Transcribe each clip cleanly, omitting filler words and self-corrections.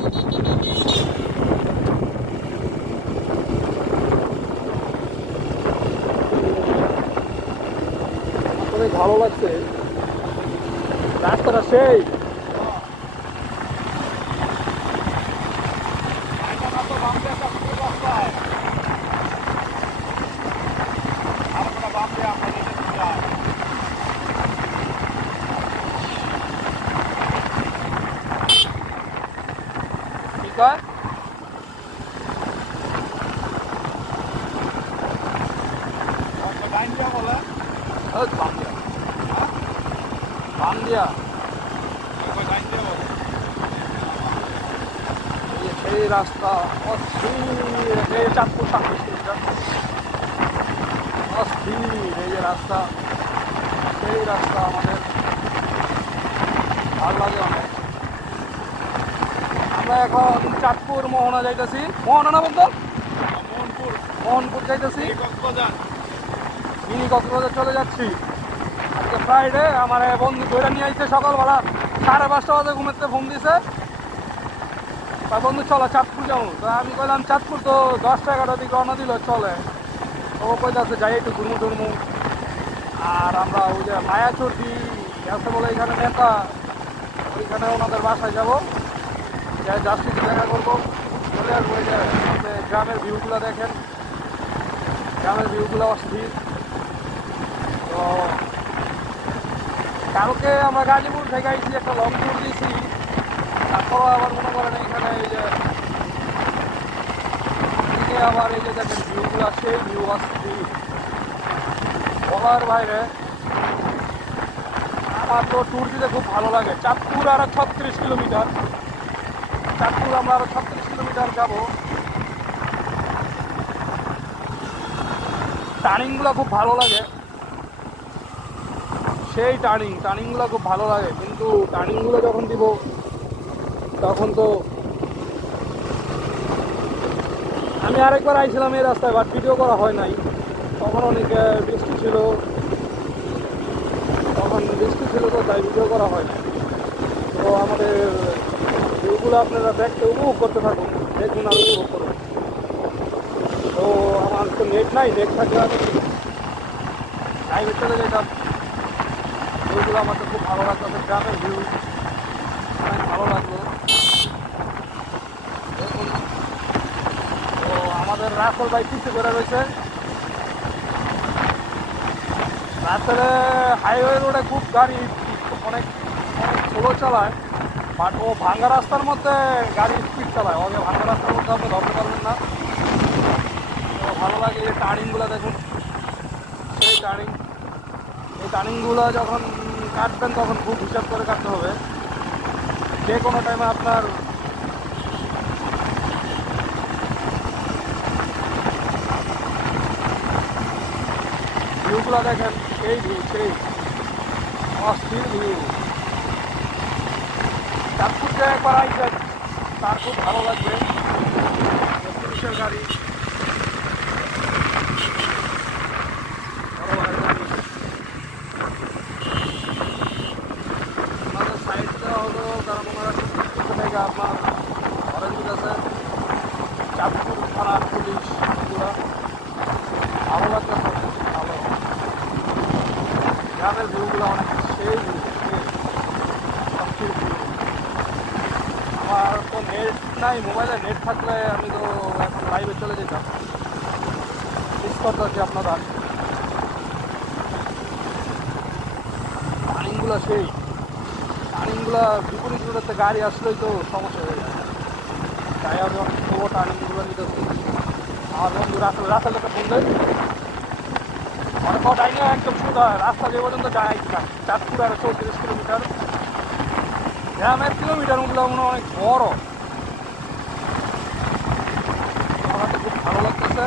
অনেক ভালো লাগছে রাস্তাটা সেই বান্দিয়া এই রাস্তা অস্থির চাঁদপুর 27 কিলোমিটার অস্থির এই যে রাস্তা সেই রাস্তা আমাদের ভালো লাগে অনেক। আমরা এখন চাঁদপুর মোহনা যাইতেছি, মোহনা না বলতো মোহনপুর যাইতেছি, মিনি কক্সবাজার চলে যাচ্ছি। আজকে ফ্রাইডে আমার বন্ধু ধরে নিয়ে আসছে সকালবেলা 5:30 বাজে ঘুমেতে ফোন দিছে, তার বন্ধু চলো চাঁদপুর যাবো। তো আমি কইলাম চাঁদপুর তো 10-11টার দিকে রওনা দিল চলে, ও কইতাছে যাই একটু ঘুরমু। আর আমরা ওই যে মায়াচর্দি আছে বলে এখানে নেতা, ওইখানে ওনাদের বাসায় যাবো, যাই জাস্টিসে দেখা করবো, চলে আসবো। ওই যে আপনি গ্রামের ভিউগুলো দেখেন, গ্রামের ভিউগুলো অস্থির। তো কালকে আমরা গাজীপুর থেকে আইছি, একটা লং ট্যুর দিয়েছি, তারপরও আবার মনে করেন এখানে এই যে আবার এই যে দেখেন ভিউগুলো সেই ভিউ অস্থির বলার বাইরে। আমার তো ট্যুর দিতে খুব ভালো লাগে। চাঁদপুর আরো 36 কিলোমিটার, চাঁদপুর আমরা আরো 36 কিলোমিটার যাবো। টার্নিংগুলো খুব ভালো লাগে, সেই টার্নিংগুলো খুব ভালো লাগে, কিন্তু টার্নিংগুলো যখন দিব তখন তো আমি আরেকবার আইছিলাম এই রাস্তায়, বাট ভিডিও করা হয় নাই, তখন অনেক বৃষ্টি ছিল, তো তাই ভিডিও করা হয় না। তো আমাদের ভিউগুলো আপনারা দেখতে উপভোগ করতে থাকুন, দেখুন আর উপভোগ করুন। তো আমার তো নেট নাই, নেট থাকলে আমি লাইভে চলে যেতাম। ভিউগুলো আমার তো খুব ভালো লাগতো, গ্রামের ভিউ অনেক ভালো লাগলো। দেখুন তো আমাদের রাসেল ভাই পিছিয়ে করে রয়েছে। রাস্তাতে হাইওয়ে রোডে খুব গাড়ি অনেক স্লো চালায়, বাট ও ভাঙ্গা রাস্তার মধ্যে গাড়ি স্পিড চালায়, ওকে ভাঙ্গা রাস্তার মধ্যে আপনি ধরতে পারবেন না। তো ভালো লাগে এই টার্নিংগুলো দেখুন, সেই এই টার্নিংগুলো যখন কাটবেন তখন খুব হিসাব করে কাটতে হবে। যে কোনো টাইমে আপনার ভিউগুলো দেখেন, সেই অস্থির ভিউ। চাঁদপুরতে একবার আইসেন, তার খুব ভালো লাগবে। পুলিশের গাড়ি, আমাদের সাইডটা হলো, কারণ ওনারা থেকে আপনার অরেঞ্জ আছে চাঁদপুর থানার পুলিশ, ভালো লাগবে, ভালো। গ্রামের ভিউগুলো অনেক সেই অস্থির ভিউ। আমার তো নেট নাই, মোবাইলে নেট থাকলে আমি তো এখন লাইভে চলে যেতাম, মিস করতে হচ্ছে আপনারা। টার্নিংগুলো সেই টার্নিংগুলো বিপরীত রোডেতে গাড়ি আসলেই তো সমস্যা হয়ে যায়, তাই আমি অনেক পুরো টার্নিংগুলো নিতেছি। আমার বন্ধু রাস্তার লোকের ফোন দেয়, অনেক টাইমে একদম সোজা রাস্তা যে পর্যন্ত যায় না। চাঁদপুর আরো 34 কিলোমিটার, গ্রামের কিলোমিটারগুলো মনে অনেক বড়। আমার তো খুব ভালো লাগতেছে।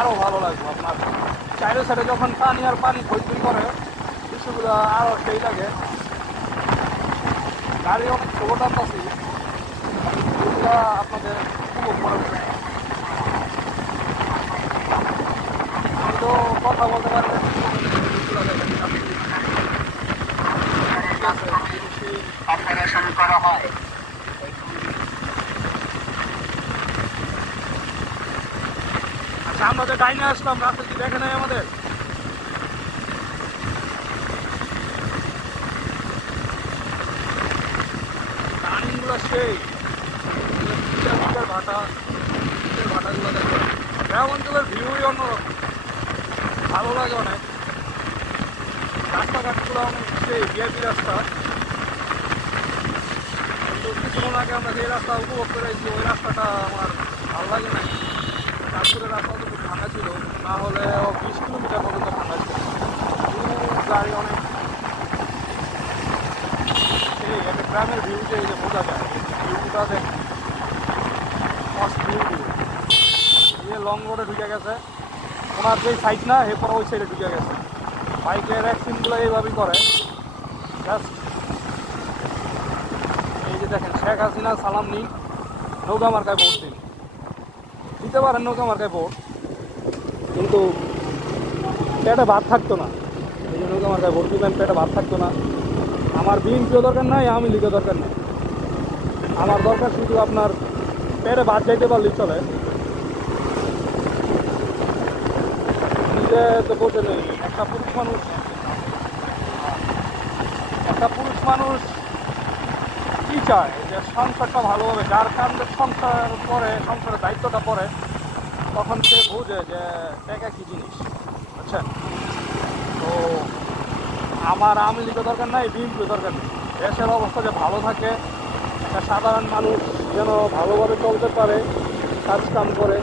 আরো ভালো লাগবে আপনার চাইরো সাইডে যখন পানি আর পানি ভর্তি করে, দৃশ্যগুলো আরো সেই লাগে। গাড়ি অনেক ছোটো টানতেছি, এগুলো আপনাদের উপভোগ করা যাবে। আমি তো কথা বলতে পারি না, অপারেশন করা হয়। আচ্ছা, আমরা যে ডাইনে আসলাম, রাস্তা কি দেখে নাই আমাদের? টার্নিংগুলো সেই ভাটা, ভাটাগুলো দেখে গ্রাম অঞ্চলের ভিউই অন্যরকম, ভালো লাগে অনেক। রাস্তাঘাটগুলো অনেক সেই ভিআইপি রাস্তা, কিন্তু কিছুক্ষণ আগে আমরা যে রাস্তা উপভোগ করেছি ওই রাস্তাটা আমার ভালো লাগে না। তারপরে রাস্তা তো খুব ভাঙা ছিল, না হলে 20 কিলোমিটার পর্যন্ত ভাঙা ছিল। গাড়ি অনেক সেই একটা গ্রামের ভিউতে এই যে বোঝা যায়, ভিউটা দেখ লং রোডে ঢুকে গেছে। ওনার যেই সাইড না এরপর ওই সাইডে ঢুকে গেছে। বাইকের অ্যাক্সিডেন্টগুলো এইভাবেই করে। জাস্ট এই যে দেখেন, শেখ হাসিনা সালাম নিন, নৌকা মার্কায় ভোট দিন। দিতে পারেন নৌকা মার্কায় ভোট, কিন্তু পেটে ভাত থাকতো না। এই যে নৌকা মার্কায় ভোট দিবেন, পেটে ভাত থাকতো না। আমার বিএনপিও দরকার নাই, আওয়ামী লীগও দরকার নেই। আমার দরকার শুধু আপনার পেটে ভাত যাইতে পারলেই চলে। নিজে তো বলতে নেই, একটা পুরুষ মানুষ কি চায় যে সংসারটা ভালোভাবে, যার কারণে সংসার পরে, সংসারের দায়িত্বটা পড়ে, তখন সে বোঝে যে টাকা কি জিনিস, বুঝছেন? তো আমার আওয়ামী লীগের দরকার নাই, বিএনপির দরকার নেই। দেশের অবস্থা যে ভালো থাকে, একটা সাধারণ মানুষ যেন ভালোভাবে চলতে পারে, কাজ কাম করে,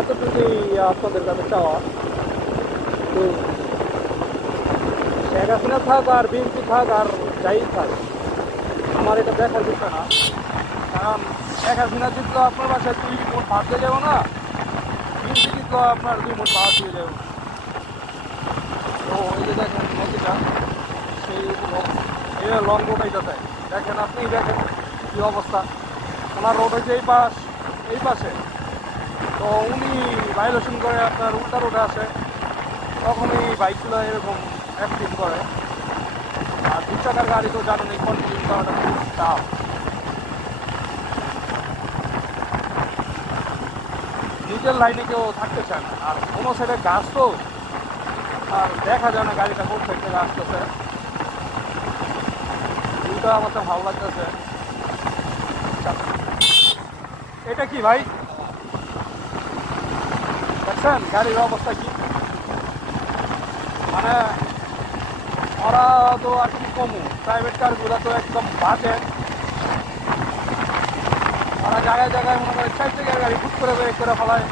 এতটুকুই আপনাদের কাছে চাওয়া। তো শেখ হাসিনা থাক আর বিএনপি থাক আর যাই থাক, আমার এটা দেখার বিষয় না। কারণ শেখ হাসিনা জিতলো আপনার বাসায় 2 মুঠ ভাত দিয়ে যাবো না, বিএনপি জিতলো আপনার 2 মুঠ ভাত দিয়ে যাবো। তো এই যে দেখেন নদীটা, সেই লং রোড এইটাতে দেখেন, আপনি দেখেন কী অবস্থা। ওনার রোড হয়েছে এই পাশে, তো উনি ভাইলেশন করে আপনার উল্টা রোডে আসে, তখন এই বাইকগুলো এরকম অ্যাক্সিডেন্ট করে। আর 2 চাকার গাড়ি তো জানেন, কন্টিনিউ করাটা খুব টাফ। নিজের লাইনে কেউ থাকতে চায় না, আর কোনো সাইডে গাছ তো, আর দেখা যায় না গাড়িটা কোন সাইড থেকে আসতেছে। ভিউটা আমার তো ভালো লাগতেছে। এটা কি ভাই দেখছেন গাড়ির অবস্থা কি? মানে ওরা তো আর কি কমু, প্রাইভেট কারগুলো তো একদম বাজে। ওরা জায়গায় জায়গায় মনে করেন 4 চাকার গাড়ি ফুট করে ব্রেক করে ফেলায়,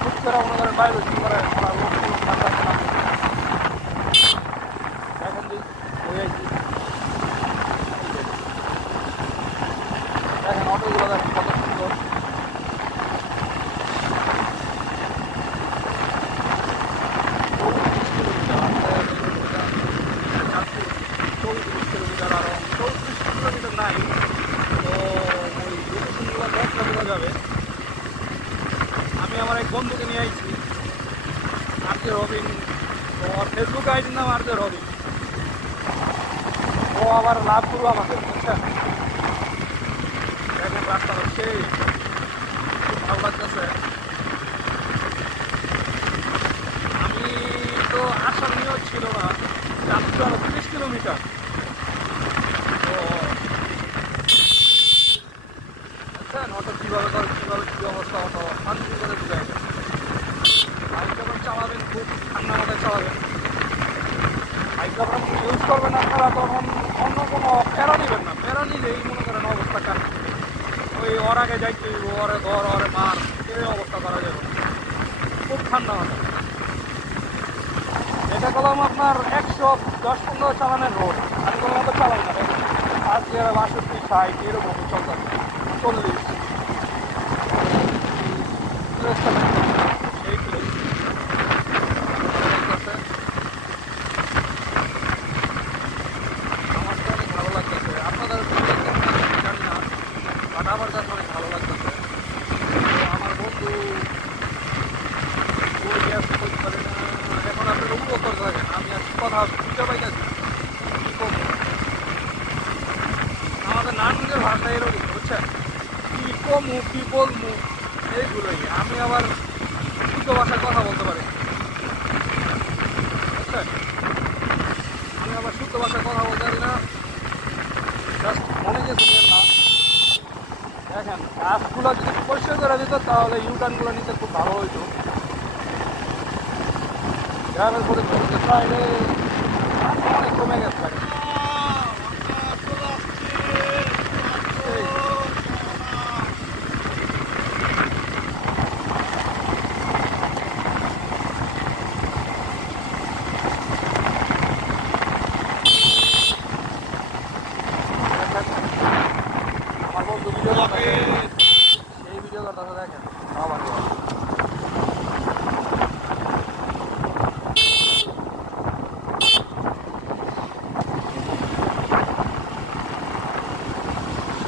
ফুট করে মনে করেন বাইরে করে ওরা লোক দেখেন যে দেখেন অটোগুলো দেখেন কত সুন্দর। নাই তো ওই লোকেশনগুলো দেখলে বোঝা যাবে। আমি আমার এক বন্ধুকে নিয়ে আইছি, আরজে রবিন, তো ফেসবুক আইডির নাম আরজে রবিন। ও আবার লাভ করবো আমাদের, বুঝছেন? দেখেন রাস্তাটা সেই খুব ভালো লাগতেছে। আমি তো আসার নিয়ত ছিল না, যাচ্ছি আরো 30 কিলোমিটার। তো অটো কীভাবে করে, কীভাবে কী অবস্থা, অটো শান্তি করে বুঝাই গেছে। বাইক যখন চালাবেন খুব ঠান্ডা মাথায় চালাবেন। বাইক যখন ইউজ করবেন আপনারা, তখন অন্য কোনো প্যারা নেবেন না। প্যারা নিলেই মনে করেন অবস্থা কাট, ওই ওর আগে যাইতে ওরে ধর ওরে মার, এই অবস্থা করা যাবে। খুব ঠান্ডা মাথায়। এটা করলাম আপনার 110-15 চালানের রোড, আমি কোনো মতো চালাই না। আজকে 62-60 এরকম চলতে 40 সেই আমার তো অনেক ভালো লাগতেছে। আপনাদের ভাষা এরকম, বুঝছেন? কি কমু কি বলবো এইগুলোই। আমি আবার শুদ্ধ ভাষায় কথা বলতে পারি, বুঝছেন? আমি আবার শুদ্ধ ভাষায় কথা বলতে পারি না। জাস্ট মনে গেছে না। দেখেন গাছগুলো যদি পরিষ্কার করে দিত তাহলে ইউটার্নগুলো নিতে খুব ভালো হইতো। গ্রামের পরিস্থিতি বাইরে অনেক কমে গেছে। আমার বন্ধু ভিডিও করতে, সেই ভিডিও করতে দেখেন আবার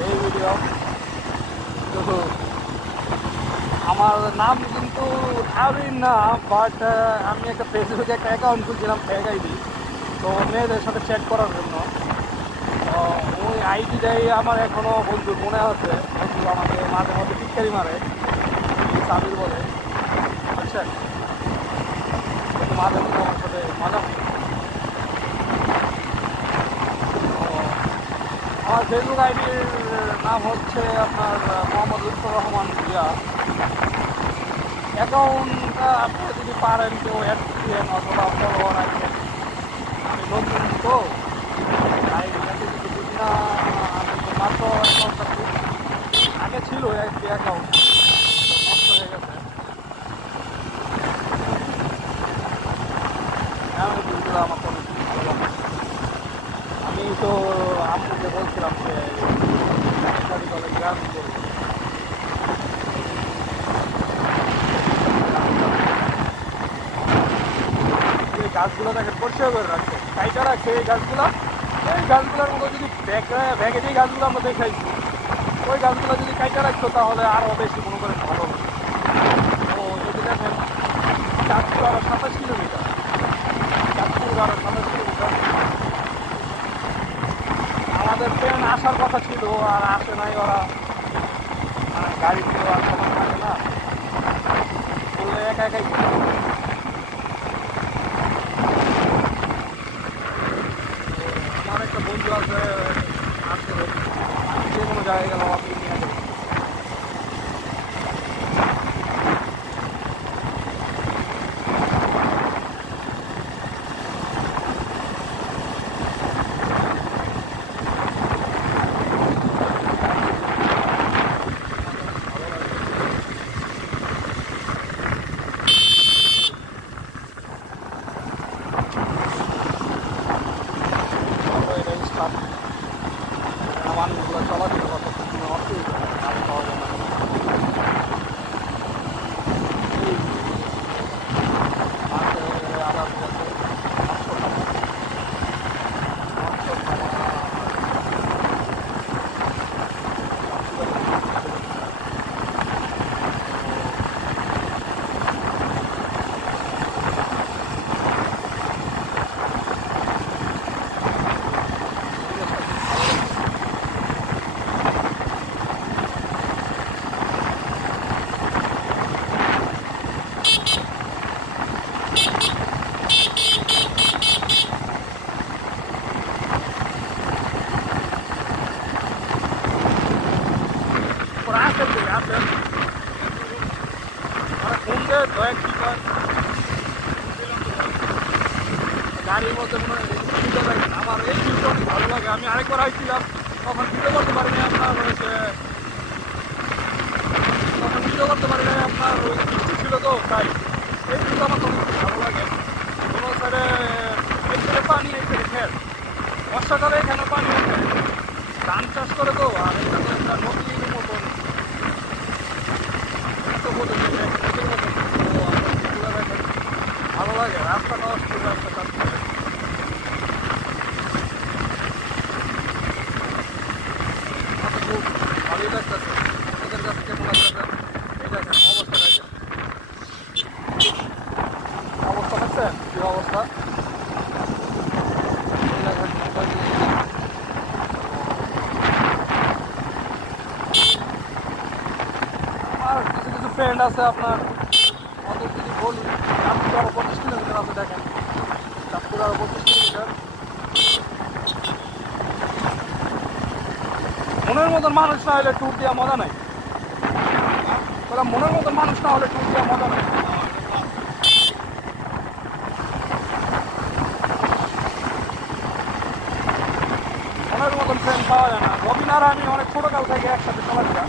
এই ভিডিও। তো আমার নাম কিন্তু আবির না, বাট আমি একটা ফেসবুকে একটা অ্যাকাউন্ট খুলছিলাম ফেক আইডি, তো মেয়েদের সাথে চ্যাট করার জন্য। তো ওই আইডিটাই আমার এখনও বন্ধুর মনে আছে। বন্ধু আমাকে মাঝে মধ্যে টিটকারি মারে, সাবির বলে, বুঝছেন? কিন্তু মাঝে মধ্যে আমার সাথে মজা করে। তো আমার ফেসবুক আইডির নাম হচ্ছে আপনার মোহাম্মদ লুৎফর রহমান জিয়া। অ্যাকাউন্টটা আপনি যদি পারেন কেউ অ্যাড দিয়েন অথবা ফলোয়ার রাখেন। আমি নতুন তো আইডিটা কিছু বুঝি না, আমি তো মাত্র অ্যাকাউন্টটা আগে ছিল একটি অ্যাকাউন্ট, নষ্ট হয়ে গেছে। আমি বুঝলাম আমার কোনো আমি তো আম্মুকে বলছিলাম যে গাড়ি কলেজ গ্রাম করবো। এই গাছগুলো দেখেন পরিষ্কার করে রাখছে, কাইটা রাখছে এই গাছগুলো। এই গাছগুলোর মতো যদি ব্যাগে যে গাছগুলো আমরা দেখাইছি, ওই গাছগুলো যদি কাইটা রাখতো তাহলে আরও বেশি মনে করেন ভালো হতো। তো যদি দেখেন চাঁদপুর আরও 27 কিলোমিটার, চাঁদপুর আরও 27 কিলোমিটার। আমাদের ট্রেন আসার কথা ছিল আর আসে নাই ওরা, গাড়ি ছিল আর সময় থাকে না বললে একা একাই। আমার একটা বন্ধু আছে, আসতে যে কোনো জায়গায় গেলাম আপনি নিয়ে যাবেন। মানুষগুলো চলাচল করতে কোনো অসুবিধা নেই, গাড়ি পাওয়া যায় না। আবার গাড়ির মধ্যে মনে হয় আমার এই ভিউটা অনেক ভালো লাগে। আমি আরেকবার আসছিলাম তখন ভিডিও করতে পারিনি, আপনার হয়েছে তখন ভিডিও করতে পারি নাই, আপনার ওই বৃষ্টি ছিল তো তাই। এই ভিউটা আমার অনেক ভালো লাগে। কোনো সাইডে এই সাইডে পানি, এই সাইডে খেত, বর্ষাকালে এখানে পানি ওঠে, ধান চাষ করে তো। আর এটা তো একটা নদীর মতন, নদীর মতন ভালো লাগে। রাস্তাটা অস্থির রাস্তা কাজ করে। খুব ভালোই লাগতেছে। আপনাদের কাছে কেমন লাগতেছে এই দেখেন অবস্থা, দেখেন অবস্থা দেখছেন কি অবস্থা। এই দেখেন পয়েন্ট আছে আপনার কত যদি বলি চাঁদপুর আরো 25 কিলোমিটার আছে দেখেন চাঁদপুর আরো 25 কিলোমিটার মনের মতন মানুষ না হলে ট্যুর দেওয়া মজা নাই মনের মতন মানুষ না হলে ট্যুর দেওয়া মজা নাই মনের মতন ফ্রেন্ড পাওয়া যায় না রবিন আর আমি অনেক ছোটকাল থেকে একসাথে চলাফেরা